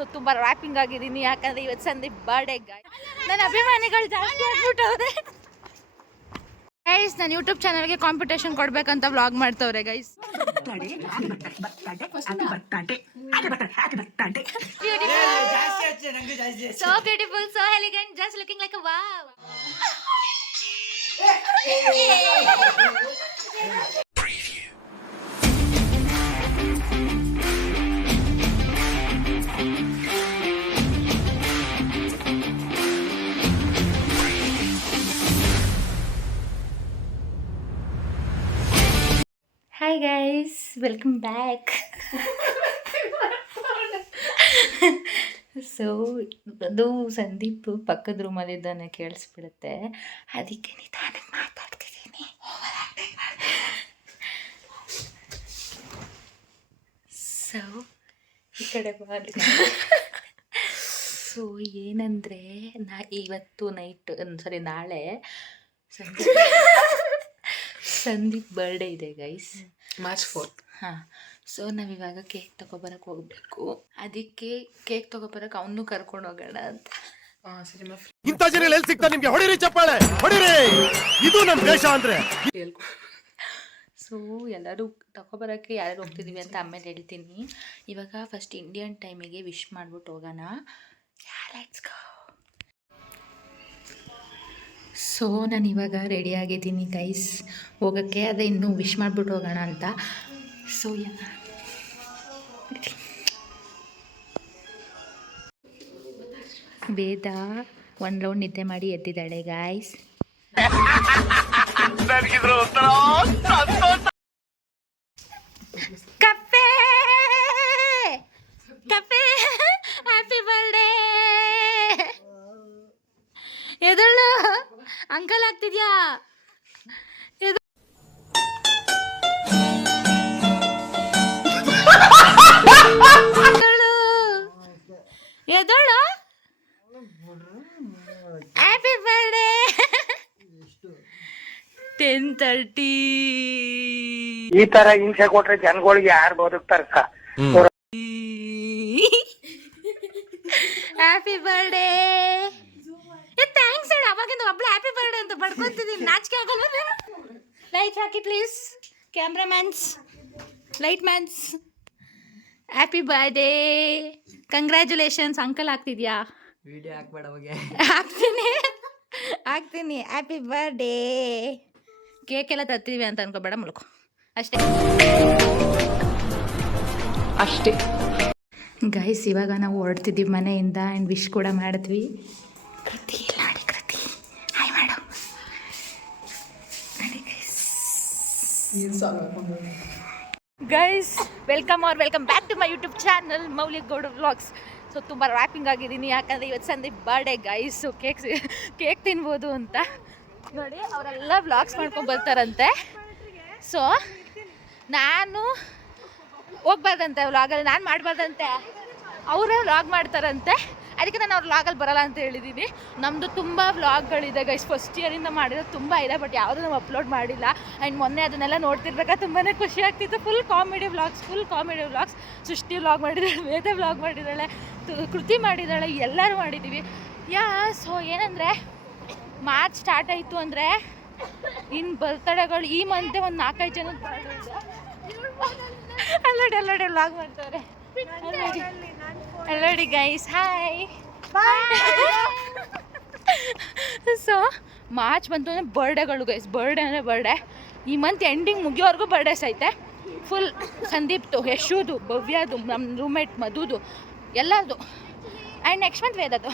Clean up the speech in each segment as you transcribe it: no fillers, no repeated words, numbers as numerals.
So ತುಂಬ rapping ಆಗಿದ್ದೀನಿ, ಯಾಕಂದರೆ ಇವತ್ತು ಸಂದೀಪ್ ಬರ್ಡೇ. ನನ್ನ ಅಭಿಮಾನಿಗಳು ಜಾಸ್ತಿ ಆಗ್ಬಿಟ್ಟವ್ರೆ ಗೈಸ್. ನಾನು ಯೂಟ್ಯೂಬ್ ಚಾನಲ್ಗೆ ಕಾಂಪಿಟೇಷನ್ ಕೊಡ್ಬೇಕಂತ ವ್ಲಾಗ್ ಮಾಡ್ತವ್ರೆ guys. So beautiful, so elegant, just looking like a wow. Preview. Hi guys, welcome back. So ಅದು ಸಂದೀಪ್ ಪಕ್ಕದ ರೂಮಲ್ಲಿದ್ದಾನೆ, ಕೇಳಿಸ್ಬಿಡುತ್ತೆ, ಅದಕ್ಕೆ ನಿಧಾನಕ್ಕೆ ಮಾತಾಡ್ತಿದ್ದೀನಿ. ಸೊ ಈ ಕಡೆ ಮಾಡಿ. ಸೊ ಏನಂದರೆ ಇವತ್ತು ನೈಟ್ ನಾಳೆ ಸಂದೀಪ್ ಬರ್ಡೇ ಇದೆ ಗೈಸ್, March 4th. ಹಾಂ. ಸೊ ನಾವಿವಾಗ ಕೇಕ್ ತೊಗೊಬರಕ್ಕೆ ಹೋಗಬೇಕು, ಅದಕ್ಕೆ ಕೇಕ್ ತೊಗೊಬರಕ್ಕೆ ಅವನು ಕರ್ಕೊಂಡು ಹೋಗೋಣ ಅಂತ. ಇಂಥ ಜನ ಎಲ್ಲಿ ಸಿಗ್ತಾ ನಿಮ್ಗೆ? ಹೊಡಿರಿ ಚಪ್ಪಾಳೆ, ಹೊಡಿರಿ, ಇದು ನಮ್ಮ ದೇಶ ಅಂದ್ರೆ. ಸೊ ಎಲ್ಲರೂ ತಗೊಬರೋಕ್ಕೆ ಯಾರು ಹೋಗ್ತಿದ್ದೀವಿ ಅಂತ ಆಮೇಲೆ ಹೇಳ್ತೀನಿ. ಇವಾಗ ಫಸ್ಟ್ ಇಂಡಿಯನ್ ಟೈಮಿಗೆ ವಿಶ್ ಮಾಡ್ಬಿಟ್ಟು ಹೋಗೋಣ. Let's go. ಸೊ ನಾನು ಇವಾಗ ರೆಡಿಯಾಗಿದ್ದೀನಿ ಗೈಸ್ ಹೋಗೋಕ್ಕೆ, ಅದೇ ಇನ್ನೂ ವಿಶ್ ಮಾಡಿಬಿಟ್ಟು ಹೋಗೋಣ ಅಂತ. ಸೊ ವೇದ ಒಂದು ರೌಂಡ್ ನಿದ್ದೆ ಮಾಡಿ ಎದ್ದಿದ್ದಾಳೆ ಗಾಯ್ಸ್. ಕಪ್ಪೆ ಕಪ್ಪೆ ಹ್ಯಾಪಿ ಬರ್ಡೇ. ಎದಳು ಅಂಕಲ್ ಆಗ್ತಿದ್ಯಾ? ಎದಳು ಹ್ಯಾಪಿ ಬರ್ಡೇ. 10:30. ಈ ತರ ಹಿಂಸೆ ಕೊಟ್ರೆ ಜನಗಳಿಗೆ ಯಾರು ಬದುಕ್ತಾರಕ್ಕ? Happy birthday. ಥ್ಯಾಂಕ್ಸ್ ಹೇಳಿ, ಅವಾಗಿಂದ ಒಬ್ಳು ಹ್ಯಾಪಿ ಬರ್ಡೇ ಅಂತ ಬಡ್ಕೊಂತಿದ್ದೀನಿ, ನಾಚಿಕೆ ಆಗಲ್ಲ? ಲೈಟ್ ಹಾಕಿ please, cameramans, light mans. Happy birthday, congratulations. Uncle ಆಗ್ತಿದ್ಯಾ? ವಿಡಿಯೋ ಹಾಕ್ಬೇಡ ಹೋಗಿ. ಆಗ್ತೀನಿ. Happy birthday. ಕೇಕ್ ಎಲ್ಲ ತರ್ತೀವಿ ಅಂತ ಅನ್ಕೋಬೇಡ, ಮುಲ್ಕೊ ಅಷ್ಟೇ. ಗೈಸ್ ಇವಾಗ ನಾವು ಹೊರಡ್ತಿದ್ದೀವಿ ಮನೆಯಿಂದ, ಆ್ಯಂಡ್ ವಿಶ್ ಕೂಡ ಮಾಡಿದ್ವಿ. ಕೃತಿ ನೋಡಿ, Kriti hi madam. Guys welcome back to my YouTube channel Moulik Gowda vlogs. So ತುಂಬ ರ್ಯಾಪಿಂಗ್ ಆಗಿದ್ದೀನಿ, ಯಾಕಂದರೆ ಇವತ್ತು Sandeep birthday guys. So cake ತಿನ್ಬೋದು ಅಂತ ನೋಡಿ ಅವರೆಲ್ಲ ವ್ಲಾಗ್ಸ್ ಮಾಡ್ಕೊಂಡು ಬರ್ತಾರಂತೆ. ಸೊ ನಾನು ಹೋಗ್ಬಾರ್ದಂತೆ ವ್ಲಾಗಲ್ಲಿ, ನಾನು ಮಾಡಬಾರ್ದಂತೆ, ಅವರೇ ವ್ಲಾಗ್ ಮಾಡ್ತಾರಂತೆ. ಅದಕ್ಕೆ ನಾನು ಅವ್ರ ವ್ಲಾಗಲ್ಲಿ ಬರೋಲ್ಲ ಅಂತ ಹೇಳಿದ್ದೀನಿ. ನಮ್ಮದು ತುಂಬ ವ್ಲಾಗ್ಗಳಿದೆ ಗೈಸ್, ಫಸ್ಟ್ ಇಯರಿಂದ ಮಾಡಿರೋದು ತುಂಬ ಇದೆ, ಬಟ್ ಯಾವುದೂ ನಾವು ಅಪ್ಲೋಡ್ ಮಾಡಿಲ್ಲ. ಆ್ಯಂಡ್ ಮೊನ್ನೆ ಅದನ್ನೆಲ್ಲ ನೋಡ್ತಿರ್ಬೇಕಾದ್ರೆ ತುಂಬಾ ಖುಷಿ ಆಗ್ತಿತ್ತು. Full comedy vlogs. ಸೃಷ್ಟಿ ವ್ಲಾಗ್ ಮಾಡಿದ್ದಾಳೆ, ವೇದ ವ್ಲಾಗ್ ಮಾಡಿದ್ದಾಳೆ, ಕೃತಿ ಮಾಡಿದ್ದಾಳೆ, ಎಲ್ಲರೂ ಮಾಡಿದ್ದೀವಿ. ಸೊ ಏನಂದರೆ ಮಾರ್ಚ್ ಸ್ಟಾರ್ಟ್ ಆಯಿತು ಅಂದರೆ ಇನ್ನು ಬರ್ತಡೇಗಳು ಈ ಮಂತೆ ಒಂದು 4-5 ಜನ ಅಲ್ಲೋಡಿ ವ್ಲಾಗ್ ಮಾಡ್ತಾರೆ. ಅಲ್ಲೋಡಿ ಗೈಸ್, ಹಾಯ್. ಸೊ ಮಾರ್ಚ್ ಬಂತು ಅಂದರೆ ಬರ್ಡೇಗಳು ಗೈಸ್, ಬರ್ಡೇ ಅಂದರೆ ಬರ್ಡೇ. ಈ ಮಂತ್ ಎಂಡಿಂಗ್ ಮುಗಿಯೋವರೆಗೂ ಬರ್ಡೇಸ್ ಐತೆ. ಫುಲ್ ಸಂದೀಪ್ದು, ಯಶುದು, ಭವ್ಯದು, ನಮ್ಮ ರೂಮ್ಮೇಟ್ ಮಧುದು, ಎಲ್ಲರದು. ಆ್ಯಂಡ್ ನೆಕ್ಸ್ಟ್ ಮಂತ್ ವೇದದು,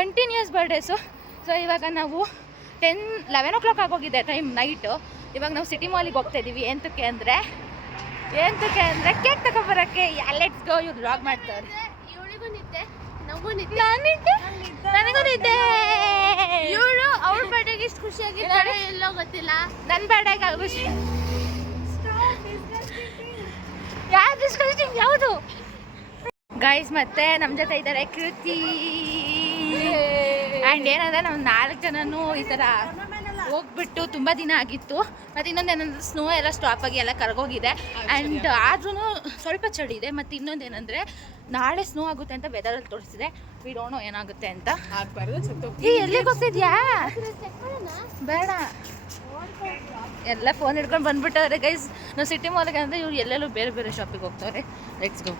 ಕಂಟಿನ್ಯೂಸ್ ಬರ್ಡೇಸು. ಸೊ ಇವಾಗ ನಾವು 11 o'clock ಆಗೋಗಿದೆ ಟೈಮ್ ನೈಟು. ಇವಾಗ ನಾವು ಸಿಟಿ ಮಾಲಿಗೆ ಹೋಗ್ತಾಯಿದ್ದೀವಿ. ಎಂತಕ್ಕೆ ಅಂದರೆ ಕೇಕ್ ತಗೊಬರೋಕ್ಕೆ. Let's go. ಇವ್ರು ವ್ಲಾಗ್ ಮಾಡ್ತಾರೆ. ನನಗೂ ನಿದ್ದೆ. ಇವಳು ಅವ್ರ ಬರ್ಡೇಗೆ ಇಷ್ಟು ಖುಷಿಯಾಗಿದ್ದಾಳೆ, ಎಲ್ಲೋ ಗೊತ್ತಿಲ್ಲ. ನನ್ನ ಬರ್ಡೇಗೆ ಖುಷಿ. ಯಾವುದು ಗೈಸ್? ಮತ್ತೆ ನಮ್ಮ ಜೊತೆ ಇದ್ದಾರೆ ಕೃತಿ. ಆ್ಯಂಡ್ ಏನಂದರೆ ನಾವು 4 ಜನನೂ ಈ ಥರ ಹೋಗ್ಬಿಟ್ಟು ತುಂಬ ದಿನ ಆಗಿತ್ತು. ಮತ್ತು ಇನ್ನೊಂದೇನೆಂದರೆ ಸ್ನೋ ಎಲ್ಲ ಸ್ಟಾಪ್ ಆಗಿ ಎಲ್ಲ ಕರಗೋಗಿದೆ. ಆ್ಯಂಡ್ ಆದ್ರೂ ಸ್ವಲ್ಪ ಚಳಿ ಇದೆ. ಮತ್ತು ಇನ್ನೊಂದೇನೆಂದರೆ ನಾಳೆ ಸ್ನೋ ಆಗುತ್ತೆ ಅಂತ ವೆದರಲ್ಲಿ ತೋರಿಸಿದೆ. ವಿ ಡೋಂಟ್ ನೋ ಏನಾಗುತ್ತೆ ಅಂತ. ಆಗ್ಬಾರ್ದು ಎಲ್ಲಿಗೆ ಹೋಗ್ತಿದ್ಯಾ? ಬೇಡ, ಎಲ್ಲ ಫೋನ್ ಹಿಡ್ಕೊಂಡು ಬಂದ್ಬಿಟ್ಟವ್ರೆ ಗೈಸ್. ನಾವು ಸಿಟಿ ಮಾಲ್ಗೆ ಅಂದರೆ ಇವ್ರು ಎಲ್ಲೆಲ್ಲೂ ಬೇರೆ ಬೇರೆ ಶಾಪಿಗೆ ಹೋಗ್ತವ್ರೆ. Let's go.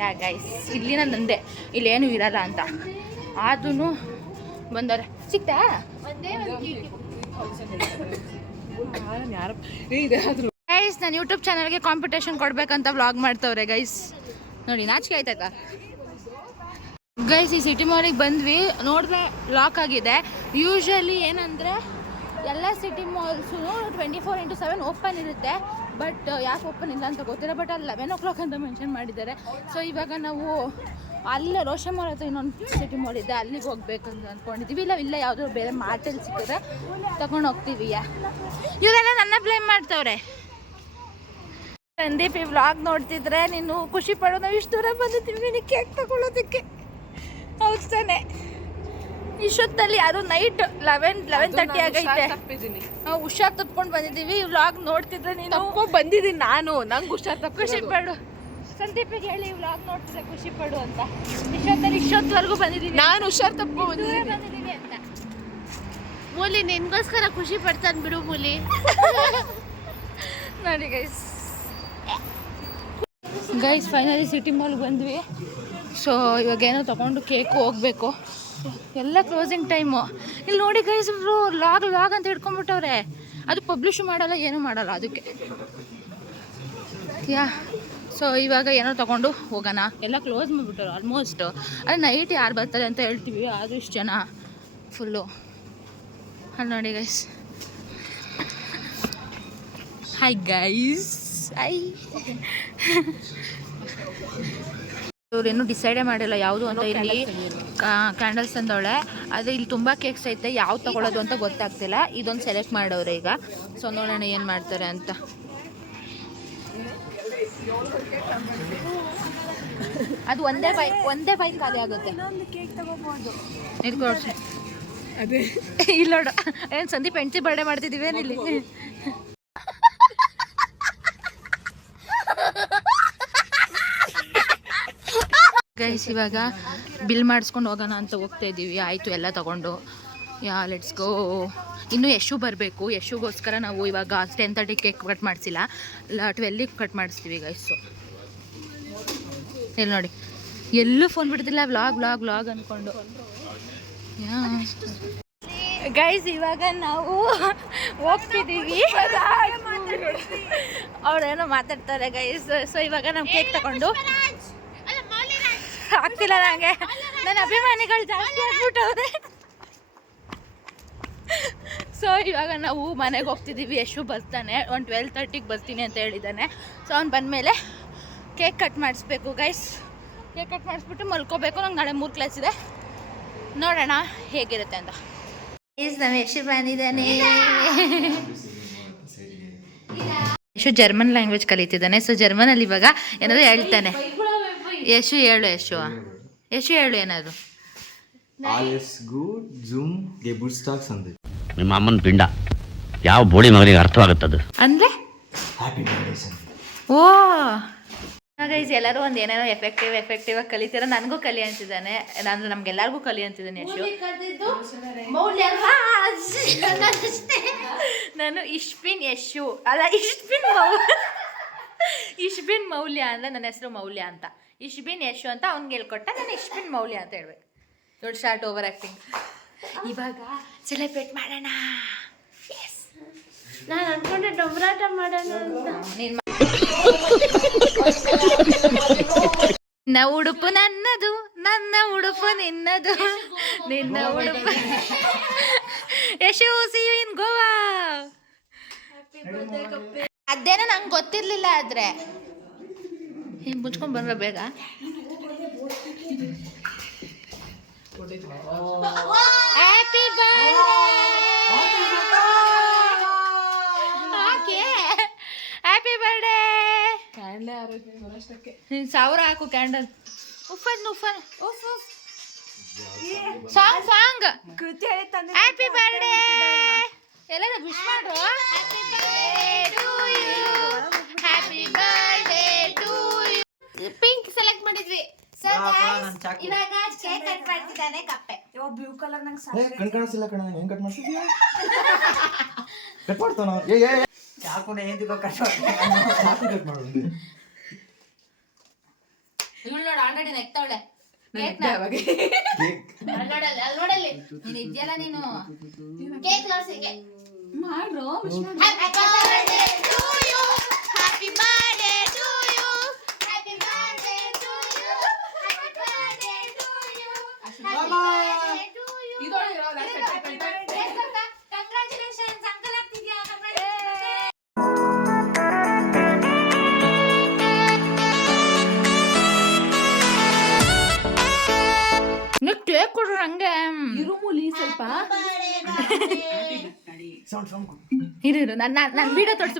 ಯಾ ಗೈಸ್, ಇಲ್ಲಿ ನಾನು ಅಂದೆ ಇಲ್ಲೇನು ಇರಲ್ಲ ಅಂತ, ಆದ್ರೂ ಬಂದವ್ರೆ. ಸಿಕ್ತಾ? ಗೈಸ್, ನಾನು ಯೂಟ್ಯೂಬ್ ಚಾನಲ್ಗೆ ಕಾಂಪಿಟೇಷನ್ ಕೊಡ್ಬೇಕಂತ ವ್ಲಾಗ್ ಮಾಡ್ತವ್ರೆ ಗೈಸ್. ನೋಡಿ, ನಾಚಿಕೆ ಆಯ್ತಾಯ್ತಾ ಗೈಸ್? ಈ ಸಿಟಿ ಮಾಲಿಗೆ ಬಂದ್ವಿ, ನೋಡಿದ್ರೆ ಲಾಕ್ ಆಗಿದೆ. ಯೂಶಲಿ ಏನಂದರೆ ಎಲ್ಲ ಸಿಟಿ ಮಾಲ್ಸು 24/7 ಓಪನ್ ಇರುತ್ತೆ. ಬಟ್ ಯಾಕೆ ಓಪನ್ ಇಲ್ಲ ಅಂತ ಗೊತ್ತಿಲ್ಲ. ಬಟ್ ಅಲ್ಲಿ 11 o'clock ಅಂತ ಮೆನ್ಷನ್ ಮಾಡಿದ್ದಾರೆ. ಸೊ ಇವಾಗ ನಾವು ಅಲ್ಲೇ ರೋಷನ್ ಮಾಲ್ ಹತ್ರ ಇನ್ನೊಂದು ಸಿಟಿ ಮಾಲ್ ಇದೆ, ಅಲ್ಲಿಗೆ ಹೋಗ್ಬೇಕಂತ ಅಂದ್ಕೊಂಡಿದ್ದೀವಿ. ಇಲ್ಲ ಯಾವುದೋ ಬೇರೆ ಮಾರ್ಟಲ್ಲಿ ಸಿಕ್ಕಿದ್ರೆ ತಗೊಂಡು ಹೋಗ್ತೀವಿ. ಇವರೆಲ್ಲ ನನ್ನ ಬ್ಲೇಮ್ ಮಾಡ್ತವ್ರೆ. ಸಂದೀಪ್ ಈ ವ್ಲಾಗ್ ನೋಡ್ತಿದ್ರೆ ನೀನು ಖುಷಿ ಪಡೋ, ನಾವು ಇಷ್ಟು ದೂರ ಬಂದಿದ್ದೀವಿ ನಿನಗೆ ಕೇಕ್ ತಗೊಳ್ಳೋದಕ್ಕೆ. ಹೌದು ತಾನೆ? ಇಷ್ಟೊತ್ತಲ್ಲಿ ಅದು ನೈಟ್ 11:30 ಆಗೈತೆ. ನಾವು ಹುಷಾರ್ ತಪ್ಕೊಂಡು ಬಂದಿದ್ದೀವಿ. ಈ ವ್ಲಾಗ್ ನೋಡ್ತಿದ್ರೆ ನೀನು ಬಂದಿದ್ದೀನಿ ನಾನು, ನಂಗೆ ಹುಷಾರ್ ತಪ್ಪು. ಖುಷಿ ಪಡು. ಸಂದೀಪಿಗೆ ಹೇಳಿ ವ್ಲಾಗ್ ನೋಡ್ತಿದ್ರೆ ಖುಷಿ ಪಡು ಅಂತ. ಇಷ್ಟೊತ್ತವರೆಗೂ ಬಂದಿದ್ದೀವಿ, ನಾನು ಹುಷಾರ್ ತಪ್ಪು ಬಂದಿದ್ದೀವಿ ಅಂತ. ಮೂಲಿ ನಿನ್ಗೋಸ್ಕರ ಖುಷಿ ಪಡ್ತಾನೆ ಬಿಡು ಮೂಲಿ. ನೋಡಿ ಗೈಸ್ ಫೈನಲಿ ಸಿಟಿ ಮಾಲ್ಗೆ ಬಂದ್ವಿ. ಸೊ ಇವಾಗ ಏನೋ ತೊಗೊಂಡು ಕೇಕು ಹೋಗ್ಬೇಕು. ಎಲ್ಲ ಕ್ಲೋಸಿಂಗ್ ಟೈಮು. ಇಲ್ಲಿ ನೋಡಿ ಗೈಸ್, ಇವರು ಲಾಗ್ ಅಂತ ಹಿಡ್ಕೊಂಡ್ಬಿಟ್ಟವ್ರೆ. ಅದು ಪಬ್ಲಿಷ್ ಮಾಡಲ್ಲ, ಏನೂ ಮಾಡಲ್ಲ ಅದಕ್ಕೆ. ಸೊ ಇವಾಗ ಏನೋ ತೊಗೊಂಡು ಹೋಗೋಣ. ಎಲ್ಲ ಕ್ಲೋಸ್ ಮಾಡಿಬಿಟ್ಟರು ಆಲ್ಮೋಸ್ಟ್. ಅದು ನೈಟ್ ಯಾರು ಬರ್ತಾರೆ ಅಂತ ಹೇಳ್ತೀವಿ, ಆದರೂ ಇಷ್ಟು ಜನ ಫುಲ್ಲು. ಅಲ್ಲಿ ನೋಡಿ ಗೈಸ್. Hi guys, hi. ಇವ್ರೇನು ಡಿಸೈಡೇ ಮಾಡಿಲ್ಲ ಯಾವುದು ಅಂತ. ಇಲ್ಲಿ ಕ್ಯಾಂಡಲ್ಸ್ ತಂದವಳೆ, ಆದರೆ ಇಲ್ಲಿ ತುಂಬ ಕೇಕ್ಸ್ ಐತೆ, ಯಾವ್ದು ತಗೊಳ್ಳೋದು ಅಂತ ಗೊತ್ತಾಗ್ತಿಲ್ಲ. ಇದೊಂದು ಸೆಲೆಕ್ಟ್ ಮಾಡವ್ರೆ ಈಗ. ಸೊ ನೋಡೋಣ ಏನು ಮಾಡ್ತಾರೆ ಅಂತ. ಅದು ಒಂದೇ ಬೈಕ್ ಖಾಲಿ ಆಗುತ್ತೆ. ಅದೇ ಇಲ್ಲ ನೋಡು, ಏನು ಸಂದೀಪ್ ಹೆಂಡತಿ ಬರ್ಡೇ ಮಾಡ್ತಿದ್ದೀವಿ ಏನಿಲ್ಲಿ. ಗೈಸ್ ಇವಾಗ ಬಿಲ್ ಮಾಡಿಸ್ಕೊಂಡು ಹೋಗೋಣ ಅಂತ ಹೋಗ್ತಾ ಇದ್ದೀವಿ. ಆಯಿತು, ಎಲ್ಲ ತಗೊಂಡು ಲೆಟ್ಸ್ ಗೋ. ಇನ್ನೂ ಯಶು ಬರಬೇಕು. ಯಶುಗೋಸ್ಕರ ನಾವು ಇವಾಗ 10:30 ಕೇಕ್ ಕಟ್ ಮಾಡಿಸಿಲ್ಲ, 12ಗೆ ಕಟ್ ಮಾಡಿಸ್ತೀವಿ ಗೈಸು. ಇಲ್ಲಿ ನೋಡಿ, ಎಲ್ಲೂ ಫೋನ್ ಬಿಡ್ತಿಲ್ಲ, ವ್ಲಾಗ್ ಅಂದ್ಕೊಂಡು. ಗೈಸ್ ಇವಾಗ ನಾವು ಹೋಗ್ತಿದ್ದೀವಿ. ಅವ್ರೇನೋ ಮಾತಾಡ್ತಾರೆ ಗೈಸ್. ಸೊ ಇವಾಗ ನಾವು ಕೇಕ್ ತಗೊಂಡು ಆಗ್ತಿಲ್ಲ ನನಗೆ, ನನ್ನ ಅಭಿಮಾನಿಗಳು ಜಾಸ್ತಿ ಆಗ್ಬಿಟ್ಟವ್ರೆ. ಸೊ ಇವಾಗ ನಾವು ಮನೆಗೆ ಹೋಗ್ತಿದ್ದೀವಿ. ಯಶು ಬರ್ತಾನೆ, 12:30ಗೆ ಬರ್ತೀನಿ ಅಂತ ಹೇಳಿದ್ದಾನೆ. ಸೊ ಅವ್ನು ಬಂದಮೇಲೆ ಕೇಕ್ ಕಟ್ ಮಾಡಿಸ್ಬೇಕು ಗೈಸ್. ಕೇಕ್ ಕಟ್ ಮಾಡಿಸ್ಬಿಟ್ಟು ಮಲ್ಕೋಬೇಕು. ನಂಗೆ ನಾಳೆ 3 ಕ್ಲಾಸ್ ಇದೆ, ನೋಡೋಣ ಹೇಗಿರುತ್ತೆ ಅಂತ. ಗೈಸ್ ನಮ್ಮ ಯಶು ಬಂದಿದ್ದಾನೆ. ಯಶು ಜರ್ಮನ್ ಲ್ಯಾಂಗ್ವೇಜ್ ಕಲಿತಿದ್ದಾನೆ. ಸೊ ಜರ್ಮನಲ್ಲಿ ಇವಾಗ ಏನಾದರೂ ಹೇಳ್ತಾನೆ. ಯಶು ಹೇಳು, ಯಶು ಹೇಳು ಏನಾದ್ರು. ನಿಮ್ಮ ಅಮ್ಮನ ಪಿಂಡ ಯಾವ ಬೋಳಿ ಮಗನಿಗೆ ಅರ್ಥವಾಗುತ್ತದು ಅಂದ್ರೆ ಓ ಗೈಸ್, ಎಲ್ಲರೂ ಒಂದು ಏನೇನೋ ಎಫೆಕ್ಟಿವ್ ಆಗಿ ಕಲಿತೀರ. ನನಗೂ ಕಲಿ ಅಂತಿದ್ದಾನೆ, ನಾನು ನಮ್ಗೆಲ್ಲರಿಗೂ ಕಲಿ ಅಂತಿದ್ದಾನೆ ಯಶು. ನಾನು ಇಶ್ಬಿನ್ ಯಶು ಅಲ್ಲ, ಇಶ್ಬಿನ್ ಮೌಲ್ಯ ಅಂದರೆ ನನ್ನ ಹೆಸರು ಮೌಲ್ಯ ಅಂತ. ಇಶ್ಬಿನ್ ಯಶು ಅಂತ ಅವ್ನಿಗೆ ಹೇಳ್ಕೊಟ್ಟ, ನಾನು ಇಶ್ಬಿನ್ ಮೌಲ್ಯ ಅಂತ ಹೇಳ್ಬೇಕು. ದೊಡ್ಡ ಶಾರ್ಟ್ ಓವರ್ ಆ್ಯಕ್ಟಿಂಗ್. ಇವಾಗ ಸೆಲೆಬ್ರೇಟ್ ಮಾಡೋಣ. ನಾನು ಅನ್ಕೊಂಡೆ ಡೊಂಬರಾಟ ಮಾಡೋಣ ಅಂತ. ನಿನ್ನ ಉಡುಪು ನನ್ನದು, ನನ್ನ ಉಡುಪು ನಿನ್ನದು, ನಿನ್ನ ಉಡುಪು. Yashu see you in Goa. ಅದೇನೋ ನಂಗೆ ಗೊತ್ತಿರ್ಲಿಲ್ಲ. ಆದ್ರೆ ಹಿಂಗೆ ಮುಚ್ಕೊಂಡು ಬಂದ್ರೆ ಬೇಗ. Happy birthday. Happy birthday. 1000 ಹಾಕು ಕ್ಯಾಂಡಲ್. ಸಾಂಗ್ ಹ್ಯಾಪಿ ಬರ್ಡೇ ಎಲ್ಲರೂ ವಿಶ್ ಮಾಡ್ರು. Happy birthday to you. Pink select ಮಾಡಿದ್ವಿ. ಸೊ ಇವಾಗ ಕೇಕ್ ಕಟ್ ಮಾಡ್ತಿದ್ದಾನೆ ಕಪ್ಪೆ. ಬ್ಲೂ ಕಲರ್ ನಂಗೆ ಕಣ್ ಕಾಣಿಸಿಲ್ಲ ಕಣ ಹೆಂಗ್ ಕಟ್ ಮಾಡ್ತಿದ್ಯಾ ಕಟ್ ಮಾಡ್ತಾನ ಚಾಕುನ ಏಂದಿಗೋ ಕಟ್ ಮಾಡೋದು ಇವಳು ನೋಡು ಆಲ್ರೆಡಿ ನೆಕ್ತಾವಳೆ ಕೇಕ್ ನೋಡಲ್ಲಿ ನೀನು ಇದೆಯಲ್ಲ ನೀನು ಕೇಕ್ ಲಾಸಿಗೆ ಮಾಡ್ರು happy birthday to you happy birthday to you happy birthday to you happy birthday to you happy birthday to you ಇದೊಳಗೆ ಇರೋಲ್ಲ ಕಂಗ್ರಾಚುಲೇಷನ್ಸ್ ಅಂಕಲ್ ಆಗ್ತಿದ್ಯಾ ನೀವು ಕೇಕ್ ಕೊಡ್ರಿ ಹಂಗೆ ಇರುಮೂಲಿ ಸ್ವಲ್ಪ ಇರು ನಾನು ವಿಡಿಯೋ ತೋರಿಸು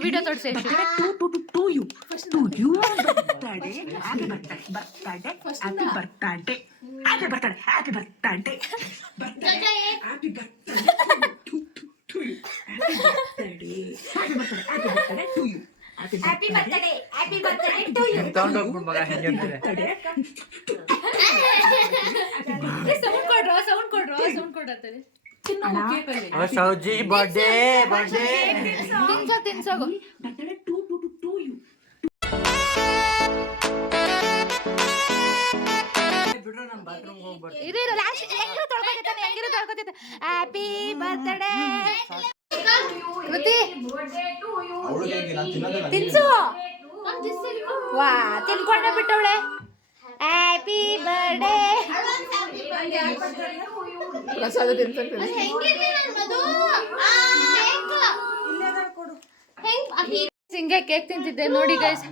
ತಗೊಂಡೋಗ್ಬಿಡ್ ಮಗ ಹೆಂಗೆ ಸೌಂಡ್ ಕೊಡ್ರಿ ಸೌಜಿ ಬರ್ಡೇ ತಿನ್ಸೋಗು ಬಿಡ್ರು ನಾನು ಬಾತ್ರೂಮ್ ಹೋಗ್ಬರ್ತೀನಿ. ಇದು ಲಾಸ್ಟ್ ಹೆಂಗಿರು ತೊಳ್ಕೊತಿದ್ದೆ ಹ್ಯಾಪಿ ಬರ್ತ್ಡೇ ತಿನ್ಸು ವಾ ತಿನ್ಕೊಂಡೆ ಬಿಟ್ಟವಳೆ ಹ್ಯಾಪಿ ಬರ್ಡೇ ಪ್ರಸಾದ ತಿನ್ಸಕ್ಕೆ ಹಿಂಗೆ ಕೇಕ್ ತಿಂತಿದ್ದೆ ನೋಡಿ ಗೈಸ್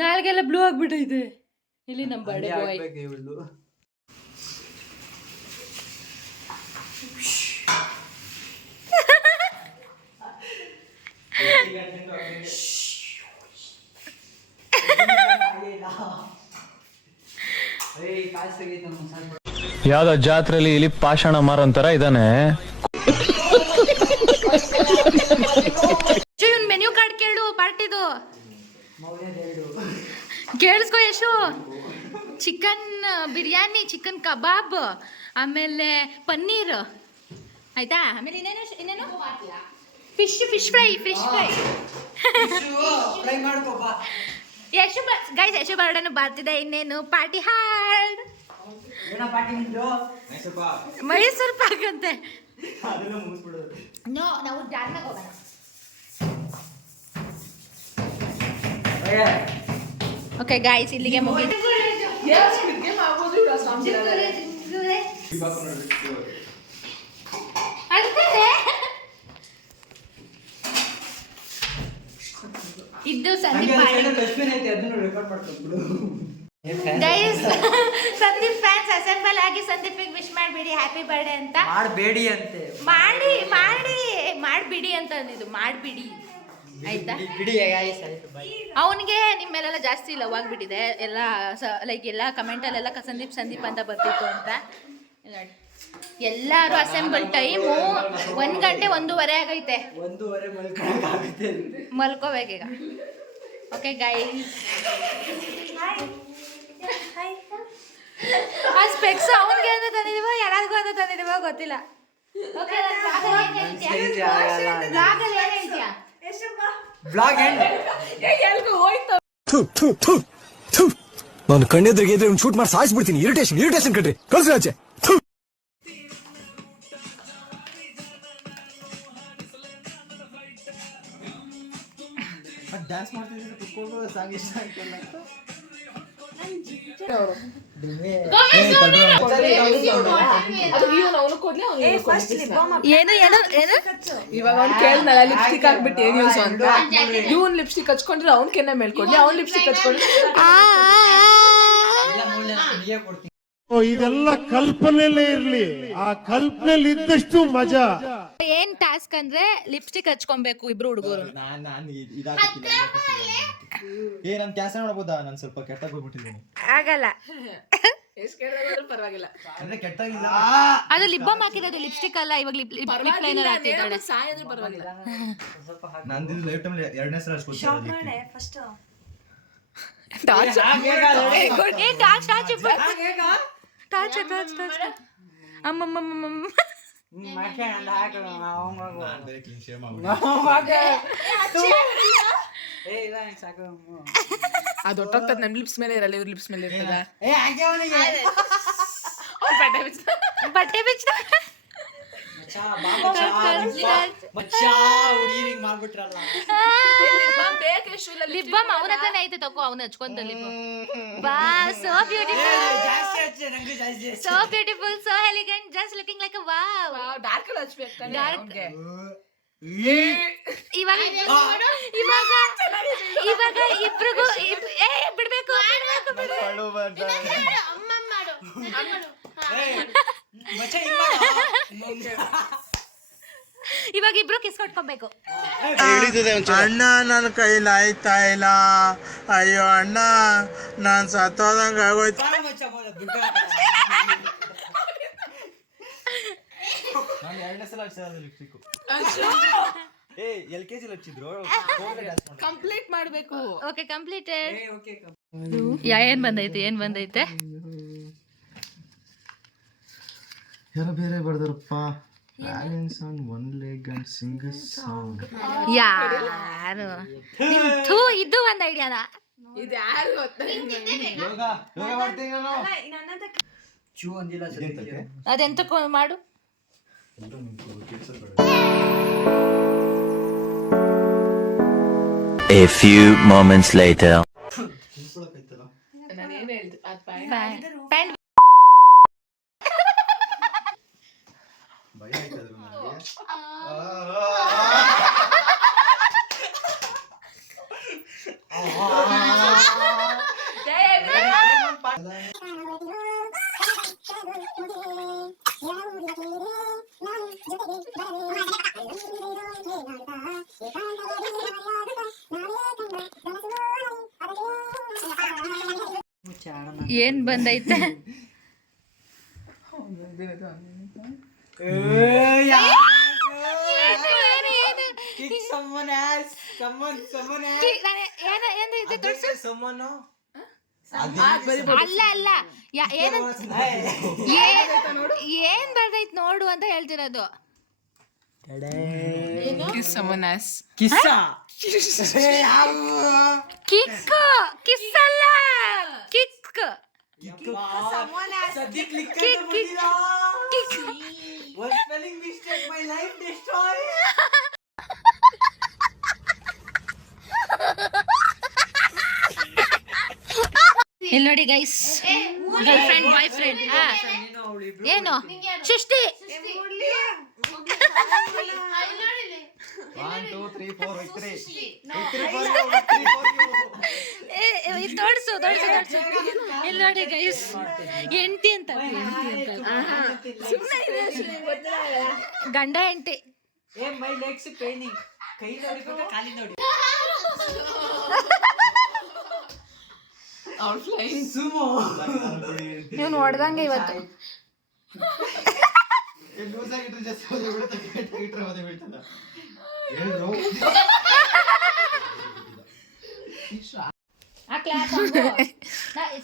ನಾಳೆಗೆಲ್ಲ ಬ್ಲೂ ಆಗ್ಬಿಟ್ಟೈತೆ ಇಲ್ಲಿ ನಮ್ಮ ಬರ್ಡೇ ಬಾಯ್ ಯಾವ್ದೋ ಜಾತ್ರೆಲಿ ಇಲ್ಲಿ ಪಾಷಾಣ ಮಾರೋಂತರ ಇದಾನೆ. ಇವ್ನ್ ಮೆನ್ಯೂ ಕಾರ್ಡ್ ಕೇಳು ಪಾರ್ಟಿದು ಕೇಳಿಸ್ಕೊ Yashu. Chicken biryani, chicken kebab, ಆಮೇಲೆ ಪನ್ನೀರ್ ಆಯ್ತಾ, ಆಮೇಲೆ ಇನ್ನೇನು fish fry Yashu guys Yashu ಬರ್ಡೇನು ಬರ್ತಿದೆ. ಇನ್ನೇನು ಪಾರ್ಟಿ ಹಾರ್ಡ್ ಮೈಸೂರು ಪಾಕ್ ಅಂತೆ. ನೋ ನಾವು ಜಾರ್ನಾಗ ಹೋಗೋಣ. ಓಕೆ ಗಾಯ್ಸ್ ಇಲ್ಲಿಗೆ ಮುಗಿತು. ಇದು Sandeep guys Sandeep fans assemble ಆಗಿ ಸಂದೀಪಿಗೆ ವಿಶ್ ಮಾಡಬೇಡಿ ಹ್ಯಾಪಿ ಬರ್ಡೇ ಅಂತ. ಮಾಡಬೇಡಿ ಅಂತೆ, ಮಾಡ್ಬಿಡಿ ಅಂತ ಅಂದಿದ್ದು, ಮಾಡ್ಬಿಡಿ ಆಯ್ತಾ. ಬಿಡಿ ಗಾಯ್ಸ್ ಆಯ್ತು ಬೈ. ಅವನಿಗೆ ನಿಮ್ಮೆಲ್ಲ ಜಾಸ್ತಿ ಲವ್ ಆಗ್ಬಿಟ್ಟಿದೆ ಎಲ್ಲ ಲೈಕ್ ಎಲ್ಲ ಕಮೆಂಟಲ್ಲೆಲ್ಲ ಸಂದೀಪ್ ಅಂತ ಬರ್ತಿತ್ತು ಅಂತ. ಎಲ್ಲರೂ ಅಸೆಂಬಲ್ ಟೈಮು 1 ಗಂಟೆ 1:30 ಆಗೈತೆ. 1:30 ಮಲ್ಕೊಳಕ್ಕಾಗುತ್ತೆ, ಮಲ್ಕೋಬೇಕೀಗ. ಓಕೆ ಗೈಸ್ ಆ ಸ್ಪೆಕ್ಸ್ ಅವನಿಗೆ ಅಂತ ತಂದಿದೀವೋ ಯಾರಿಗೂ ಅಂತ ತಂದಿದೀವೋ ಗೊತ್ತಿಲ್ಲ. Blog end. ನಾನು ಕಣ್ಣೆದ್ರಿಗೆ ಇದ್ರೆ ಶೂಟ್ ಮಾಡಿ ಸಾಯಿಸ್ಬಿಡ್ತೀನಿ. ಇರಿಟೇಷನ್ ಕಟ್ರಿ ಕಳ್ಸಿ ಆಚೆ. ಡ್ಯಾನ್ಸ್ ಮಾಡ್ತಿದ್ರೆ ಕುತ್ಕೊಂಡು ಸಾಂಗ್ ಇಷ್ಟ ಆಗ್ತಿಲ್ಲ. ಏನು ಇವಾಗ ಅವ್ನು ಕೇಳ್ದಲ್ಲ ಲಿಪ್ಸ್ಟಿಕ್ ಹಾಕ್ಬಿಟ್ಟು ಏನ್ ಯೂಸ್ ಅಂತ. ಇವ್ನ್ ಲಿಪ್ಸ್ಟಿಕ್ ಹಚ್ಕೊಂಡ್ರೆ ಅವ್ನ್ ಕೆನ್ನೆ ಮೇಲೆ ಕೊಡ್ಲಿ, ಅವ್ನ್ ಲಿಪ್ಸ್ಟಿಕ್ ಹಚ್ಕೊಂಡ್ರೆ ಇದೆಲ್ಲ ಕಲ್ಪನೆಲೇ ಇರ್ಲಿ, ಆ ಕಲ್ಪನೆಲಿ ಇದ್ದಷ್ಟು ಮಜಾ. ಏನ್ ಟಾಸ್ಕ್ ಅಂದ್ರೆ ಲಿಪ್ಸ್ಟಿಕ್ ಹಚ್ಕೊಬೇಕು ಇಬ್ರು ಹುಡುಗರು. ನನ್ ಕ್ಯಾನ್ಸಲ್ ಮಾಡ್ಬೋದಾ? ನಾನು ಸ್ವಲ್ಪ ಕೆಟ್ಟಾಗಿ ಹೋಗ್ಬಿಟ್ಟಿದ್ದೀನಿ. ಆಗಲ್ಲ ಎಷ್ಟು ಕೇಳಿದ್ರು ಪರವಾಗಿಲ್ಲ. ಅದು ಲಿಪ್ ಬಾಮ್ ಹಾಕಿರೋದು ಲಿಪ್ಸ್ಟಿಕ್ ಅಲ್ಲ, ಇವಾಗ ಲಿಪ್ ಲೈನರ್ ಹಾಕಿದ್ದಾಳೆ. ಸಾಯಿ ಅಂದ್ರೆ ಪರವಾಗಿಲ್ಲ. ನಂದಿದ್ದು ಲೈಫ್ ಟೈಮ್ ಎರಡನೇ ಸಲ ಅಷ್ಟೊಂದು ಅದು ಒಟ್ಟೋಗ್ತದ ನಮ್ ಲಿಪ್ಸ್ ಮೇಲೆ ಇರಲ್ಲ, ಇವ್ರ ಲಿಪ್ಸ್ ಮೇಲೆ ಇರ್ತದ. ಬಟ್ಟೆ ಬಿಚ್ಚ ಮಾಡ್ಬಿಟ್ರಲ್ಲ ಲಿಪ್ ಬಾಮ್ ಅವನ ಹತ್ರನೇ ಐತೆ, ತಗೋ ಅವನು ಹಚ್ಕೊಂತ lip. Wow, so beautiful, so beautiful, so elegant, just looking like a wow. Dark colour ಹಚ್ಬೇಕು ತಾನೆ ಅವ್ನಿಗೆ. ಇವಾಗ ಇಬ್ರಿಗೂ ಬಿಡ್ಬೇಕು. ಇವಾಗ ಇಬ್ರು ಕಿಸ್ ಕೊಟ್ಕೋಬೇಕು. ಅಣ್ಣ ನನ್ನ ಕೈಲಿ ಆಯ್ತಾ ಇಲ್ಲ, ಅಯ್ಯೋ ಅಣ್ಣ ನಾನ್ ಸತ್ತೋದಂಗ ಆಗೋಯ್ತು. ನಾನು ಎರಡನೇ ಸಲ ಹಚ್ಚಿರೋದು ಲಿಪ್ಸ್ಟಿಕ್. LKG ಹಚ್ಚಿದ್ರು, ಕಂಪ್ಲೀಟ್ ಮಾಡ್ಬೇಕು. Okay, completed. ಏನ್ ಬಂದೈತೆ ಯಾರೋ ಬೇರೆ ಬರ್ದಾರಪ್ಪ. Balance on one leg and sing song. ಯಾರು ಇದು ಒಂದ್ ಐಡಿಯಾದ. ಇದು ಯಾರು ಗೊತ್ತಾ? ಯೋಗ ಮಾಡ್ತೀನಿ ನಾನು. ಚೂ ಅಂದಿಲ್ಲ ಸದ್ಯಕ್ಕೆ. ಅದೆಂತ ಮಾಡು. A few moments later. ನಾನೇನು ಹೇಳ್ದೆ ಪ್ಯಾಂಟ್ ಭಯ ಆಯ್ತದ್ರು ನನಗೆ. ಏನ್ ಬಂದೈತೆ? ಅಲ್ಲ ಏನ್ ಬರ್ದೈತ್ ನೋಡು ಅಂತ ಹೇಳ್ತಿರೋದು. Kiss someone else. ಕಿಸ್ಸ ಕಿಕ್, ಕಿಸ್ ಅಲ್ಲ, ಕಿಕ್. ಸದ್ಯ click kick. one spelling mistake, my life destroyed. ಇಲ್ಲಿ ನೋಡಿ guys, girlfriend boyfriend. ಏನು ಸೃಷ್ಟಿ? 1 2 3 4 victory. ತೋಡ್ಸು. ಇಲ್ಲಿ ನೋಡಿ ಗೈಸ್, ಹೆಂಡತಿ ಅಂತ ಗಂಡ ಹೆಂಡತಿ. ಮೈ ಲೆಗ್ಸ್ ಪೇನಿಂಗ್. ಕೈ ನೋಡಿಬೇಕಾ ಕಾಲಿ ನೋಡಿ? ಸುಮೋ ನೀವು ಹೊಡ್ದಂಗೆ ಇವತ್ತು.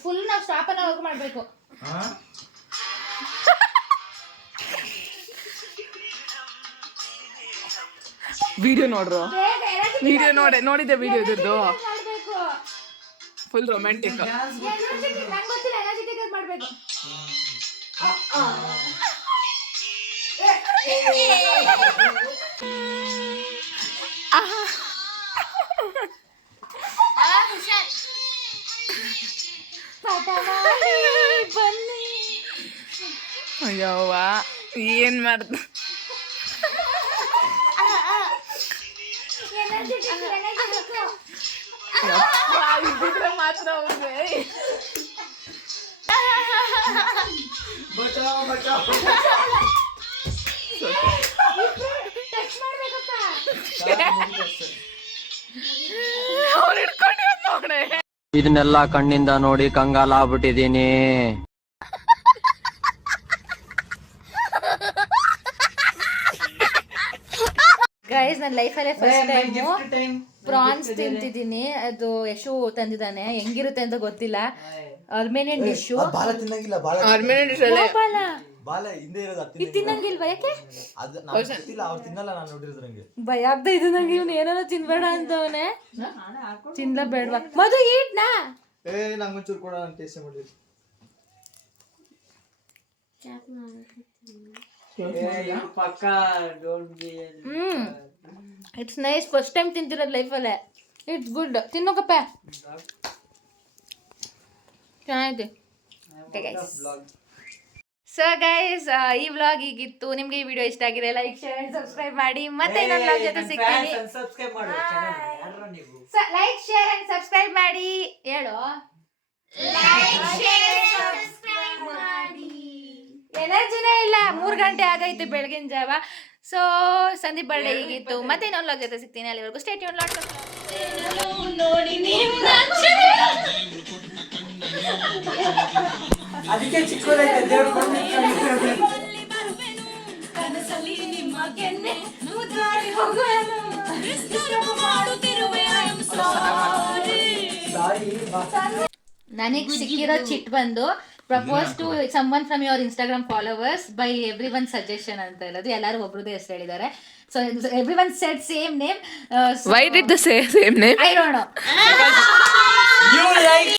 ಫುಲ್ ನಾವು ಸ್ಟಾಪ್ ಅನ್ನ ವರ್ಕ್ ಮಾಡ್ಬೇಕು. ವಿಡಿಯೋ ನೋಡ್ರು, ನೋಡಿದ್ದೆ ವಿಡಿಯೋ ಇದ್ರದ್ದು. Full romantic. ಮಾಡ್ಬೇಕು. ಬನ್ನಿ. ಅಯ್ಯವ್ವ ಏನ್ ಮಾಡ್ದ? ಇದ್ರೆ ಮಾತ್ರ ಅವ್ರಿಗೆ ಇದನ್ನೆಲ್ಲ ಕಣ್ಣಿಂದ ನೋಡಿ ಕಂಗಾಲಾಗ್ಬಿಟ್ಟಿದೀನಿ. ಲೈಫಲ್ಲೇ ಫಸ್ಟ್ ಟೈಮು ಟೈಮ್ ಪ್ರಾನ್ಸ್ ತಿಂತಿದ್ದೀನಿ. ಅದು ಯಶು ತಂದಿದ್ದಾನೆ, ಹೆಂಗಿರುತ್ತೆ ಅಂತ ಗೊತ್ತಿಲ್ಲ. Armenian dish. ಬಾಲ ತಿನ್ನಂಗಿಲ್ಲ, ಬಾಲ ಬಾಲ ಹಿಂದೆ ಇರೋದು ಅದು ಇದು ತಿನ್ನಂಗಿಲ್ವಾ? ಯಾಕೆ ಅದು ನಾವು ಗೊತ್ತಿಲ್ಲ, ಅವ್ರು ತಿನ್ನಲ್ಲ, ನಾನು ನೋಡಿರೋದು ನಂಗೆ ಭಯ ಆಗ್ತಾ ಇದು ನಂಗೆ. ಇವ್ನು ಏನಾರ ತಿನ್ಬೇಡ ಅಂತವನೆ. ತಿನ್ಲ ಬೇಡವಾ ಮಧು ಈಟ್ನಾ? ನಂಗೆ ಒಂಚೂರು ಕೊಡ, ನಾನು ಟೇಸ್ಟ್ ಮಾಡಿ. ಪಕ್ಕ don't be it's nice. First time ತಿಂತಿರೋದು ಲೈಫಲ್ಲೇ. It's good. ತಿನ್ನೋಕಪ್ಪ, ಚೆನ್ನಾಗಿದೆ. ಸೊ ಗೈಸ್, ಈ ವ್ಲಾಗ್ ಹೀಗಿತ್ತು. ನಿಮ್ಗೆ ಈ ವಿಡಿಯೋ ಇಷ್ಟ ಆಗಿದೆ, ಲೈಕ್ ಶೇರ್ ಸಬ್ಸ್ಕ್ರೈಬ್ ಮಾಡಿ. ಮತ್ತೆ ಇನ್ನೊಂದು ವ್ಲಾಗ್ ಜೊತೆ ಸಿಗ್ತೀನಿ. ಸಬ್ಸ್ಕ್ರೈಬ್ ಮಾಡಿ ಯಾರು ನೀವು. ಲೈಕ್ ಶೇರ್ ಅಂಡ್ ಸಬ್ಸ್ಕ್ರೈಬ್ ಮಾಡಿ. ಹೇಳು, ಎನರ್ಜಿನೇ ಇಲ್ಲ. 3 ಗಂಟೆ ಆಗೈತೆ ಬೆಳಗಿನ ಜಾವ. ಸೊ ಸಂದೀಪ್ ಬರ್ಡೇ ಹೀಗಿತ್ತು. ಮತ್ತೆ ಇನ್ನೊಂದು ವ್ಲಾಗ್ ಜೊತೆ ಸಿಗ್ತೀನಿ. ಅಲ್ಲಿವರೆಗೂ ಸ್ಟೇ ಟ್ಯೂನ್. ಅದಕ್ಕೆ ಚಿಕ್ಕದಾಯ್ತು ದೇವ್ರು ನನಗೆ ಸಿಕ್ಕಿರೋ ಚಿಟ್ ಬಂದು propose to someone from your Instagram followers by every one suggestion ಅಂತ ಇರೋದು. ಎಲ್ಲರೂ ಒಬ್ರದೇ ಹೆಸರು ಹೇಳಿದ್ದಾರೆ. So every one said same name. Why did the same name? I don't no.